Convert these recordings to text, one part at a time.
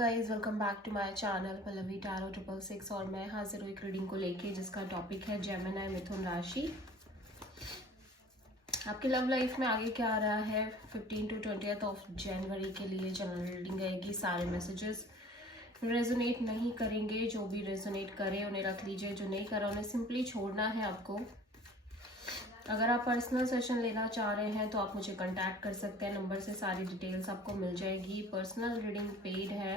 Guys welcome back to my channel Pallavi tarot 666 और मैं हाजिर हूँ एक रीडिंग को लेके जिसका टॉपिक है जेमिनी मिथुन राशि। आपकी लव लाइफ में आगे क्या आ रहा है 15 to 20 ऑफ जनवरी के लिए जनरल रीडिंग रहेगी। सारे मैसेजेस रेजोनेट नहीं करेंगे, जो भी रेजोनेट करे उन्हें रख लीजिए, जो नहीं करा उन्हें सिंपली छोड़ना है आपको। अगर आप पर्सनल सेशन लेना चाह रहे हैं तो आप मुझे कांटेक्ट कर सकते हैं, नंबर से सारी डिटेल्स आपको मिल जाएगी। पर्सनल रीडिंग पेड है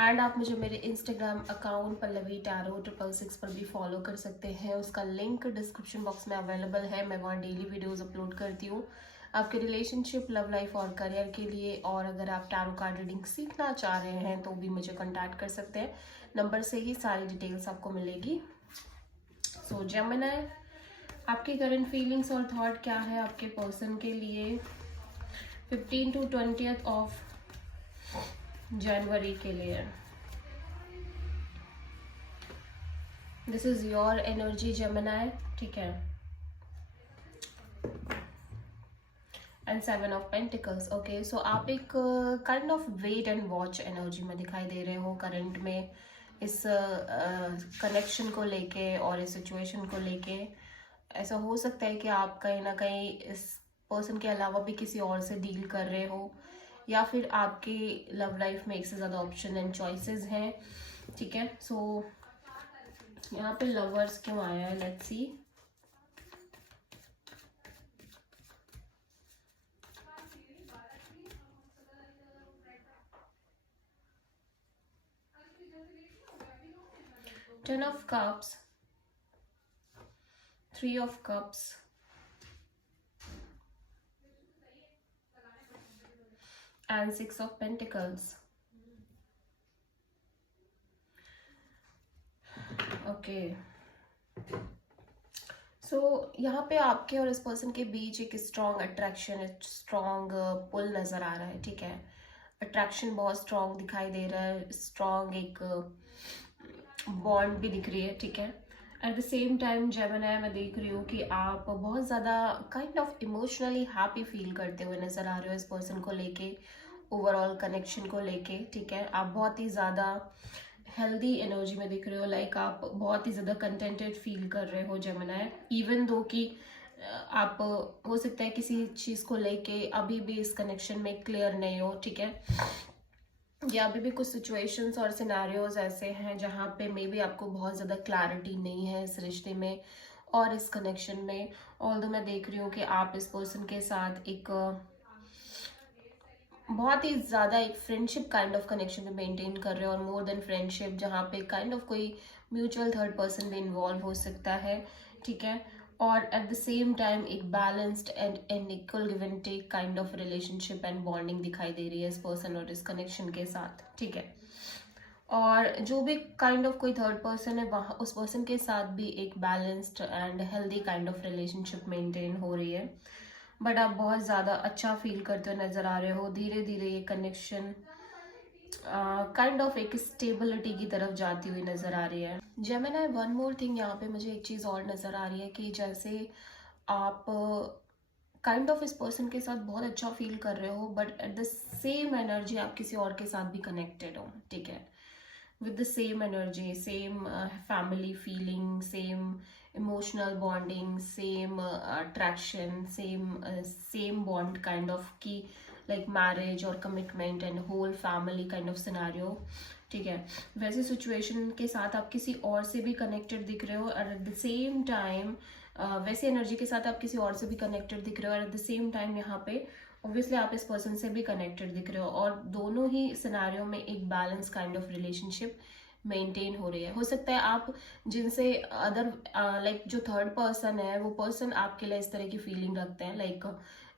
एंड आप मुझे मेरे इंस्टाग्राम अकाउंट पल्लवी टैरो 666 पर भी फॉलो कर सकते हैं। उसका लिंक डिस्क्रिप्शन बॉक्स में अवेलेबल है। मैं वहाँ डेली वीडियोस अपलोड करती हूँ आपके रिलेशनशिप, लव लाइफ और करियर के लिए। और अगर आप टैरो कार्ड रीडिंग सीखना चाह रहे हैं तो भी मुझे कांटेक्ट कर सकते हैं, नंबर से ही सारी डिटेल्स आपको मिलेगी। सो जेमिनी, आपकी करंट फीलिंग्स और थॉट क्या है आपके पर्सन के लिए 15 to 20 ऑफ जनवरी के लिए। This is your energy Gemini, ठीक है। And 7 of pentacles, okay. So आप एक kind of wait and watch energy में दिखाई दे रहे हो करंट में, इस कनेक्शन को लेके और इस सिचुएशन को लेके। ऐसा हो सकता है कि आप कहीं ना कहीं इस पर्सन के अलावा भी किसी और से डील कर रहे हो, या फिर आपकी लव लाइफ में एक से ज़्यादा ऑप्शन एंड चॉइसेस हैं, ठीक है। सो यहाँ पे लवर्स क्यों आया है, let's see. Ten of Cups, Three of Cups, and Six of Pentacles. Okay, so यहाँ पे आपके और इस पर्सन के बीच एक स्ट्रॉन्ग अट्रैक्शन, एक स्ट्रॉन्ग पुल नज़र आ रहा है, ठीक है। अट्रैक्शन बहुत स्ट्रॉन्ग दिखाई दे रहा है, स्ट्रॉन्ग एक बॉन्ड भी दिख रही है, ठीक है। Eight the same time Gemini, मैं देख रही हूँ कि आप बहुत ज़्यादा kind of emotionally happy feel करते हुए नज़र आ रहे हो इस पर्सन को लेके, ओवरऑल कनेक्शन को लेके, ठीक है। आप बहुत ही ज़्यादा हेल्दी एनर्जी में दिख रहे हो, लाइक आप बहुत ही ज़्यादा कंटेंटेड फील कर रहे हो जेमिनी। इवन दो कि आप हो सकता है किसी चीज़ को लेके अभी भी इस कनेक्शन में क्लियर नहीं हो, ठीक है। या अभी भी कुछ सिचुएशंस और सिनेरियोज ऐसे हैं जहाँ पे मे बी आपको बहुत ज़्यादा क्लैरिटी नहीं है इस रिश्ते में और इस कनेक्शन में। ऑल्दो मैं देख रही हूँ कि आप इस पर्सन के साथ एक बहुत ही ज़्यादा एक फ्रेंडशिप काइंड ऑफ कनेक्शन में मेंटेन कर रहे हो, और मोर देन फ्रेंडशिप, जहाँ पे काइंड ऑफ कोई म्यूचुअल थर्ड पर्सन भी इन्वॉल्व हो सकता है, ठीक है। और एट द सेम टाइम एक balanced and equal give and take kind of relationship and bonding दिखाई दे रही है इस पर्सन और इस कनेक्शन के साथ, ठीक है। और जो भी काइंड ऑफ कोई थर्ड पर्सन है वहाँ उस पर्सन के साथ भी एक balanced and healthy kind of relationship maintain हो रही है। बट आप बहुत ज़्यादा अच्छा फील करते हुए नज़र आ रहे हो। धीरे धीरे ये कनेक्शन काइंड ऑफ एक स्टेबिलिटी की तरफ जाती हुई नज़र आ रही है। जेमिनी, वन मोर थिंग, यहाँ पे मुझे एक चीज़ और नज़र आ रही है कि जैसे आप काइंड ऑफ इस पर्सन के साथ बहुत अच्छा फील कर रहे हो, but at the same energy आप किसी और के साथ भी कनेक्टेड हो, ठीक है। with the same energy, same family feeling, same emotional bonding, same attraction, same bond kind of की like marriage और commitment and whole family kind of scenario, ठीक है। वैसे सिचुएशन के साथ आप किसी और से भी कनेक्टेड दिख रहे हो, और एट द सेम टाइम वैसे एनर्जी के साथ आप किसी और से भी कनेक्टेड दिख रहे हो, और एट द सेम टाइम यहाँ पे ऑब्वियसली आप इस पर्सन से भी कनेक्टेड दिख रहे हो, और दोनों ही सिनारियों में एक balance kind of relationship maintain हो रही है। हो सकता है आप जिनसे अदर लाइक जो थर्ड पर्सन है वो पर्सन आपके लिए इस तरह की फीलिंग रखते हैं, लाइक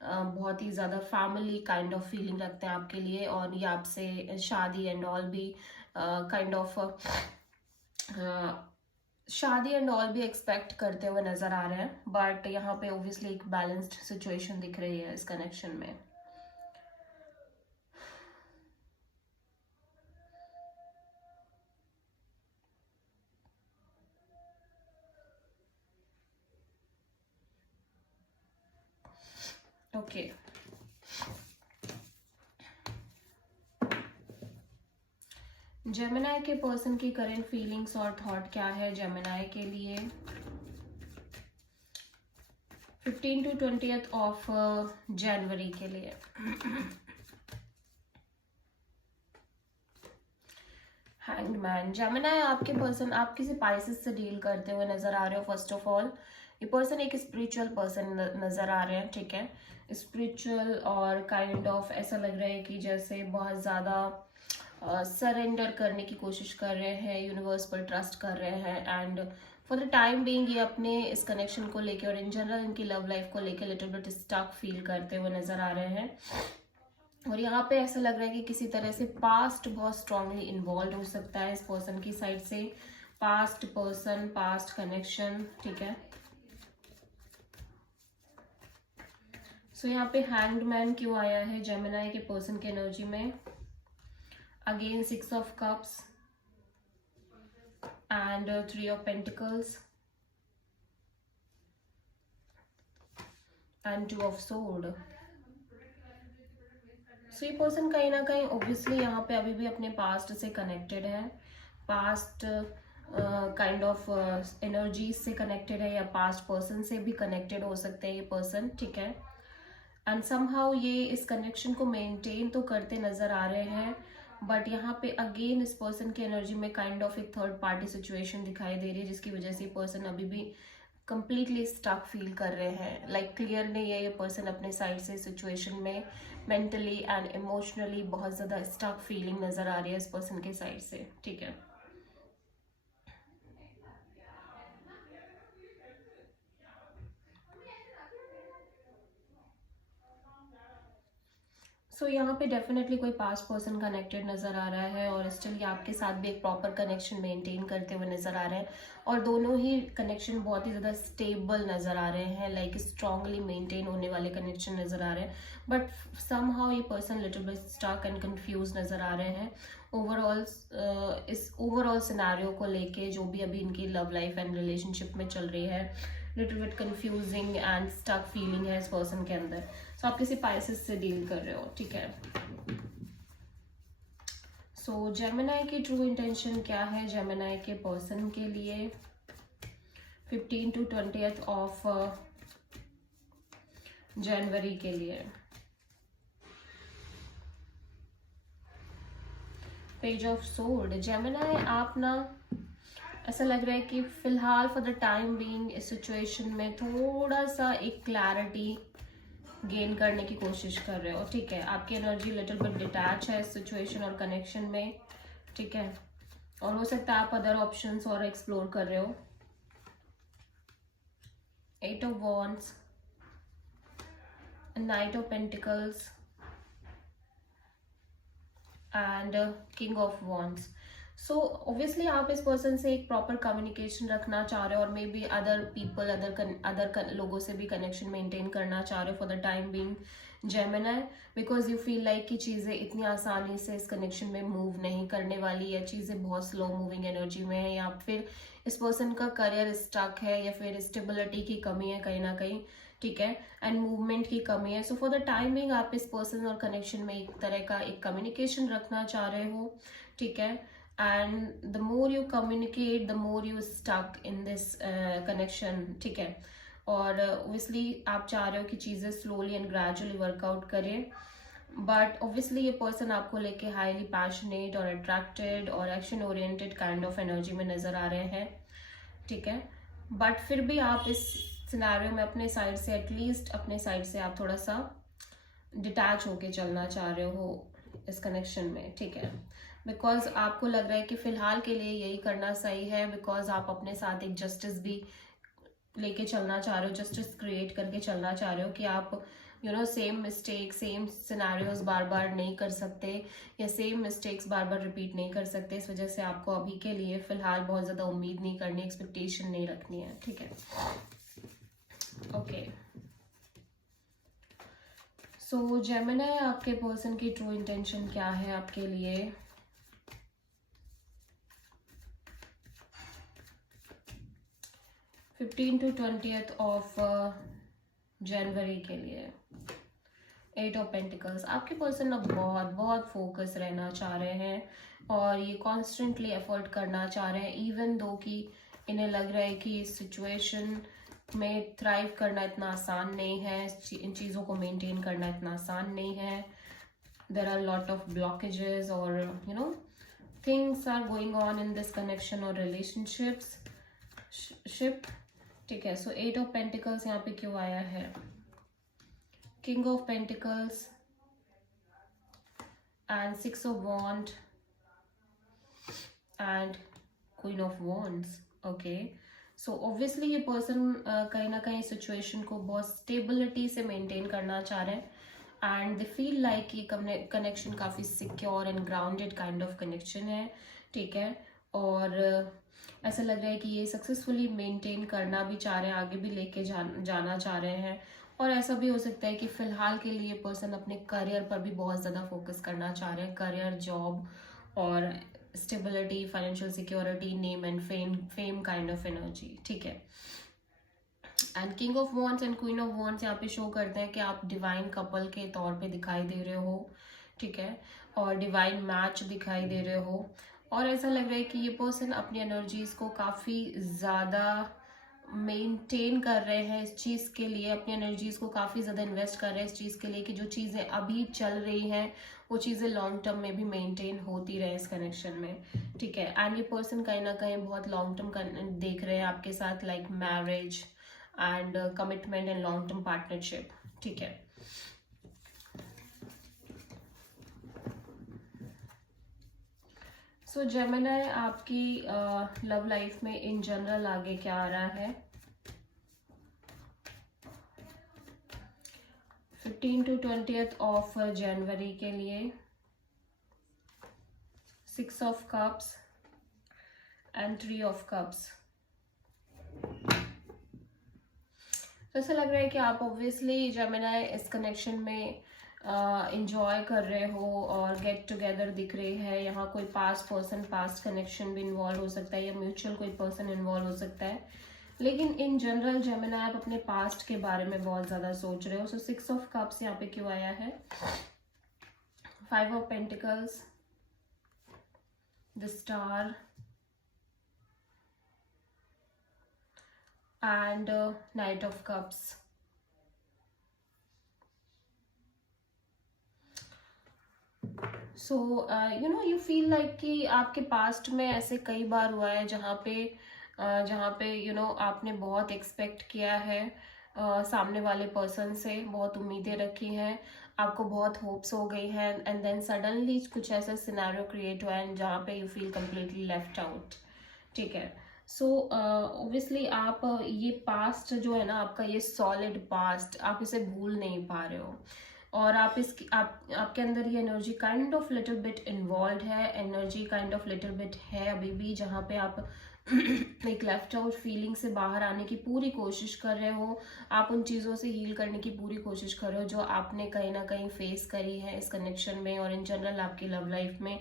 बहुत ही ज़्यादा फैमिली काइंड ऑफ फीलिंग रखते हैं आपके लिए, और ये आपसे शादी एंड ऑल भी काइंड ऑफ शादी एंड ऑल भी एक्सपेक्ट करते हुए नजर आ रहे हैं। बट यहाँ पे ऑब्वियसली एक बैलेंस्ड सिचुएशन दिख रही है इस कनेक्शन में। ओके, जेमिनाई के पर्सन की करंट फीलिंग्स और थॉट क्या है जेमिनाई के लिए 15 to 20th ऑफ जनवरी के लिए। हैंग्ड मैन, जेमिनाई आपके पर्सन, आप किसी पाइसेस से डील करते हुए नजर आ रहे हो। फर्स्ट ऑफ ऑल ये पर्सन एक स्पिरिचुअल पर्सन नजर आ रहे हैं, ठीक है। स्पिरिचुअल और काइंड ऑफ ऐसा लग रहा है कि जैसे बहुत ज़्यादा सरेंडर करने की कोशिश कर रहे हैं, यूनिवर्स पर ट्रस्ट कर रहे हैं, and for the time being ये अपने इस कनेक्शन को लेके और इन जनरल इनकी लव लाइफ को लेके लिटिल बिट स्टक फील करते हुए नजर आ रहे हैं। और यहाँ पे ऐसा लग रहा है कि किसी तरह से पास्ट बहुत स्ट्रांगली इन्वॉल्व हो सकता है इस पर्सन की साइड से। पास्ट पर्सन, पास्ट कनेक्शन, ठीक है। सो यहाँ पे हैंग्ड मैन क्यों आया है जेमिनाई के पर्सन के एनर्जी में? Again 6 of cups and 3 of pentacles and 2 of sword. So ये पर्सन कहीं ना कहीं ऑब्वियसली यहाँ पे अभी भी अपने पास्ट से कनेक्टेड है, पास्ट काइंड ऑफ एनर्जी से कनेक्टेड है, या पास्ट पर्सन से भी कनेक्टेड हो सकते हैं ये पर्सन, ठीक है। एंड समहाउ ये इस कनेक्शन को मेंटेन तो करते नजर आ रहे हैं, बट यहाँ पे अगेन इस पर्सन की एनर्जी में काइंड ऑफ एक थर्ड पार्टी सिचुएशन दिखाई दे रही है, जिसकी वजह से पर्सन अभी भी कंप्लीटली स्टक फील कर रहे हैं। लाइक क्लियर नहीं है ये पर्सन अपने साइड से सिचुएशन में मेंटली एंड इमोशनली बहुत ज़्यादा स्टक फीलिंग नज़र आ रही है इस पर्सन के साइड से, ठीक है। सो यहाँ पे डेफिनेटली कोई पास्ट पर्सन कनेक्टेड नज़र आ रहा है, और स्टिल ये आपके साथ भी एक प्रॉपर कनेक्शन मेंटेन करते हुए नज़र आ रहे हैं, और दोनों ही कनेक्शन बहुत ही ज़्यादा स्टेबल नज़र आ रहे हैं, लाइक स्ट्रांगली मेंटेन होने वाले कनेक्शन नज़र आ रहे हैं। बट समहाउ ये person little bit stuck and confuse नज़र आ रहे हैं ओवरऑल, इस ओवरऑल सिनेरियो को लेके जो भी अभी इनकी लव लाइफ एंड रिलेशनशिप में चल रही है। Little bit confusing and stuck feeling है इस पर्सन के अंदर। सो आप किसी पाइसेस से डील कर रहे हो, ठीक है। सो जेमिनाई की ट्रू इंटेंशन क्या है जेमिनाई के पर्सन के लिए 15 to 20th ऑफ जनवरी के लिए? पेज ऑफ सोर्ड, जेमिनाई आप ना ऐसा लग रहा है कि फिलहाल फॉर द टाइम बीइंग इस सिचुएशन में थोड़ा सा एक क्लैरिटी गेन करने की कोशिश कर रहे हो, ठीक है। आपकी एनर्जी लिटिल बिट डिटैच है इस सिचुएशन और कनेक्शन में, ठीक है। और हो सकता है आप अदर ऑप्शंस और एक्सप्लोर कर रहे हो। 8 of wands, night of pentacles and king of wands. So obviously आप इस पर्सन से एक प्रॉपर कम्युनिकेशन रखना चाह रहे हो, और may be other people, other लोगों से भी कनेक्शन मेंटेन करना चाह रहे हो for the time being Gemini, because you feel like कि चीज़ें इतनी आसानी से इस कनेक्शन में मूव नहीं करने वाली, या चीज़ें बहुत स्लो मूविंग एनर्जी में है, या फिर इस पर्सन का करियर स्टक है, या फिर स्टेबिलिटी की कमी है कहीं ना कहीं, ठीक है, एंड मूवमेंट की कमी है। सो फॉर द टाइमिंग आप इस पर्सन और कनेक्शन में एक तरह का एक कम्युनिकेशन रखना चाह रहे हो, ठीक है। And the more you communicate the more you stuck in this connection, ठीक है। और ऑब्वियसली आप चाह रहे हो कि चीज़ें स्लोली एंड ग्रेजुअली वर्कआउट करें, बट ऑब्वियसली ये पर्सन आपको लेके हाईली पैशनेट और अट्रैक्टेड और action oriented kind of energy में नज़र आ रहे हैं, ठीक है। बट फिर भी आप इस सिनेरियो में अपने साइड से, एटलीस्ट अपने साइड से आप थोड़ा सा डिटैच होके चलना चाह रहे हो इस कनेक्शन में, ठीक है। बिकॉज आपको लग रहा है कि फिलहाल के लिए यही करना सही है, बिकॉज आप अपने साथ एक जस्टिस भी लेके चलना चाह रहे हो, जस्टिस क्रिएट करके चलना चाह रहे हो कि आप सेम मिस्टेक, सेम सिनेरियोज बार बार नहीं कर सकते, या सेम मिस्टेक्स बार बार रिपीट नहीं कर सकते। इस वजह से आपको अभी के लिए फिलहाल बहुत ज़्यादा उम्मीद नहीं करनी, एक्सपेक्टेशन नहीं रखनी है, ठीक है। ओके, सो जेमिनाई आपके पर्सन की ट्रू इंटेंशन क्या है आपके लिए 15 to 20th ऑफ जनवरी के लिए? एट ऑफ पेंटिकल्स, आपके पर्सन अब बहुत बहुत फोकस रहना चाह रहे हैं और ये कॉन्स्टेंटली एफर्ट करना चाह रहे हैं, इवन दो कि इन्हें लग रहा है कि इस सिचुएशन में थ्राइव करना इतना आसान नहीं है, इन चीज़ों को मेंटेन करना इतना आसान नहीं है. There are lot of blockages और things are going on in this connection or relationships ship. ठीक है, सो एट ऑफ पेंटिकल्स यहाँ पे क्यों आया है? King of pentacles and six of wand and queen of wands. Okay, so obviously ये person कहीं ना कहीं सिचुएशन को बहुत स्टेबिलिटी से मेंटेन करना चाह रहे हैं एंड दे फील लाइक ये कनेक्शन काफ़ी secure and grounded kind of connection है. ठीक है, और ऐसा लग रहा है कि ये सक्सेसफुली मेंटेन करना भी चाह रहे हैं, आगे भी लेके जाना चाह रहे हैं. और ऐसा भी हो सकता है कि फिलहाल के लिए पर्सन अपने करियर पर भी बहुत ज़्यादा फोकस करना चाह रहे हैं, करियर, जॉब और stability, financial security, name and fame kind of energy. ठीक है, and king of wands and queen of wands यहाँ पे शो करते हैं कि आप डिवाइन कपल के तौर पे दिखाई दे रहे हो. ठीक है, और डिवाइन मैच दिखाई दे रहे हो. और ऐसा लग रहा है कि ये पर्सन अपनी एनर्जीज को काफ़ी ज़्यादा मेंटेन कर रहे हैं इस चीज़ के लिए, अपनी एनर्जीज को काफ़ी ज़्यादा इन्वेस्ट कर रहे हैं इस चीज़ के लिए कि जो चीज़ें अभी चल रही हैं वो चीज़ें लॉन्ग टर्म में भी मेंटेन होती रहे इस कनेक्शन में. ठीक है, एंड ये पर्सन कहीं ना कहीं बहुत लॉन्ग टर्म देख रहे हैं आपके साथ, like marriage and commitment and long term partnership. ठीक है, सो जेमिनी आपकी लव लाइफ में इन जनरल आगे क्या आ रहा है? 15 to 20th ऑफ जनवरी के लिए 6 of cups and 3 of cups. तो ऐसा लग रहा है कि आप ऑब्वियसली जेमिनी इस कनेक्शन में इंजॉय कर रहे हो और गेट टुगेदर दिख रही है. यहाँ कोई पास्ट कनेक्शन भी इन्वॉल्व हो सकता है या म्यूचुअल कोई पर्सन इन्वॉल्व हो सकता है. लेकिन इन जनरल जेमिनी आप अपने पास्ट के बारे में बहुत ज़्यादा सोच रहे हो. सो 6 ऑफ कप्स यहाँ पे क्यों आया है? 5 of pentacles, the star and night of cups. So you feel like कि आपके पास्ट में ऐसे कई बार हुआ है जहाँ पे आपने बहुत एक्सपेक्ट किया है सामने वाले पर्सन से, बहुत उम्मीदें रखी हैं, आपको बहुत होप्स हो गई हैं एंड देन सडनली कुछ ऐसा सिनेरियो क्रिएट हुआ है जहाँ पे you feel completely left out. ठीक है, सो ऑब्वियसली आप ये पास्ट जो है ना आपका, ये सॉलिड पास्ट, आप इसे भूल नहीं पा रहे हो और आपके अंदर ये energy kind of little bit involve है, energy kind of little bit है अभी भी, जहाँ पे आप एक लेफ्ट आउट फीलिंग से बाहर आने की पूरी कोशिश कर रहे हो. आप उन चीज़ों से हील करने की पूरी कोशिश कर रहे हो जो आपने कहीं ना कहीं फेस करी है इस कनेक्शन में और इन जनरल आपकी लव लाइफ में.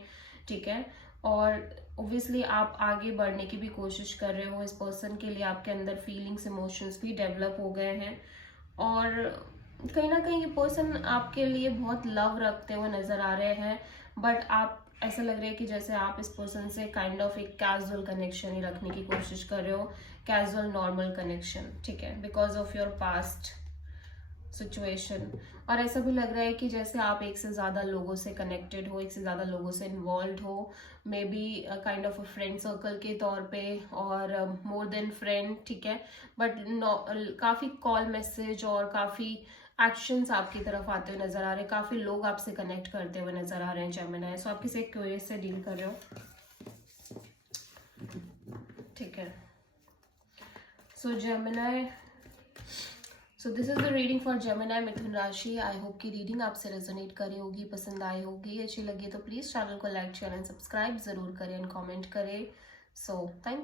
ठीक है, और ऑब्वियसली आप आगे बढ़ने की भी कोशिश कर रहे हो. इस पर्सन के लिए आपके अंदर फीलिंग्स, इमोशंस भी डेवलप हो गए हैं और कहीं ना कहीं ये पर्सन आपके लिए बहुत लव रखते हुए नजर आ रहे हैं. बट आप ऐसा लग रहा है कि जैसे आप इस पर्सन से काइंड ऑफ एक कैजुअल कनेक्शन ही रखने की कोशिश कर रहे हो, कैजुअल नॉर्मल कनेक्शन. ठीक है, because of your past situation. और ऐसा भी लग रहा है कि जैसे आप एक से ज़्यादा लोगों से कनेक्टेड हो, एक से ज़्यादा लोगों से इन्वॉल्व हो, may be kind of a friend circle के तौर पे और मोर देन फ्रेंड. ठीक है, बट काफ़ी कॉल, मैसेज और काफ़ी एक्शंस आपकी तरफ आते हुए नजर आ रहे हैं, काफ़ी लोग आपसे कनेक्ट करते हुए नजर आ रहे हैं जेमिनी. सो आप किसी एक क्वेरीज से डील कर रहे हो. ठीक है, so Gemini, so this is the reading for Gemini मिथुन राशि. आई होप की रीडिंग आपसे रेजोनेट करी होगी, पसंद आई होगी, अच्छी लगी तो प्लीज़ चैनल को लाइक, शेयर एंड सब्सक्राइब ज़रूर करें एंड कॉमेंट करें. So thank